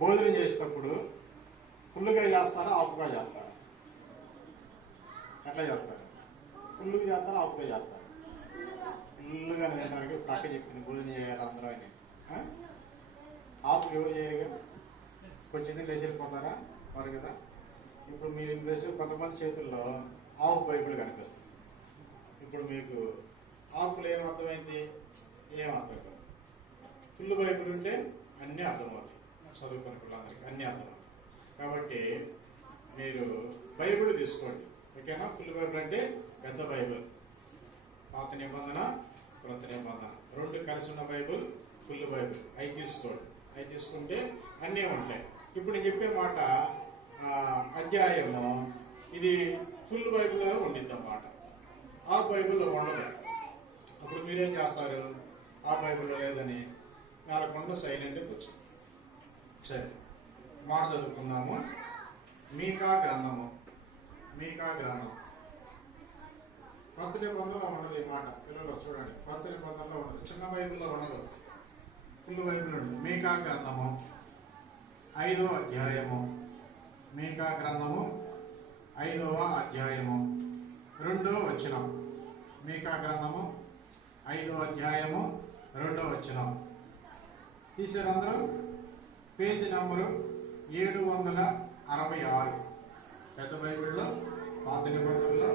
భోజనం చేసేటప్పుడు ఫుల్గా చేస్తారా ఆపుగా చేస్తారా? ఎట్లా చేస్తారు? ఫుల్గా చేస్తారా ఆపుగా చేస్తారా? ఫుల్గా తినడానికి ఇప్పుడు అక్క చెప్పింది భోజనం చేయాలి అందరూ అని. ఆపు ఎవరు చేయరుగా, కొంచెం లేచి వెళ్ళిపోతారా వారు కదా. ఇప్పుడు మీరు ఇంగ్లీష్ కొంతమంది చేతుల్లో ఆవు బైబిల్ కనిపిస్తుంది. ఇప్పుడు మీకు ఆకులు ఏం అర్థమైంది? ఏం అర్థం కాదు. ఫుల్ బైబిల్ ఉంటే అన్నీ అర్థమవుతాయి, చదువుకునే పిల్లలందరికీ అన్నీ అర్థమవుతాయి. కాబట్టి మీరు బైబిల్ తీసుకోండి, ఓకేనా? ఫుల్ బైబిల్ అంటే పెద్ద బైబిల్, పాత నిబంధన కొత్త నిబంధన రెండు కలిసి ఉన్న బైబిల్ ఫుల్ బైబిల్. అవి తీసుకోండి, అవి తీసుకుంటే అన్నీ ఉంటాయి. ఇప్పుడు నేను చెప్పే మాట అధ్యాయము ఇది ఫుల్ బైబిల్లో ఉండిద్ది అన్నమాట, ఆ బైబిల్లో ఉండదు. అప్పుడు మీరేం చేస్తారు? ఆ బైబిల్లో లేదని నెలకొండ సైలెంట్గా కూర్చోండి. సరే, మాట చదువుకుందాము. మీకా గ్రంథము, మీకా గ్రంథం కొత్త నిబంధనలో ఉండదు. ఈ మాట పిల్లలు చూడండి, కొత్త నిబంధనలో ఉండదు, చిన్న బైబిల్లో ఉండదు, ఫుల్ బైబిల్ ఉండదు. మీకా గ్రంథము 5వ అధ్యాయము, మీకా గ్రంథము 5వ అధ్యాయము 2వ వచనం. మీకా గ్రంథము 5వ అధ్యాయము 2వ వచనం. తీసారు అందరూ? Page number 766. పెద్ద బైబిల్లో పాత నిబంధనలో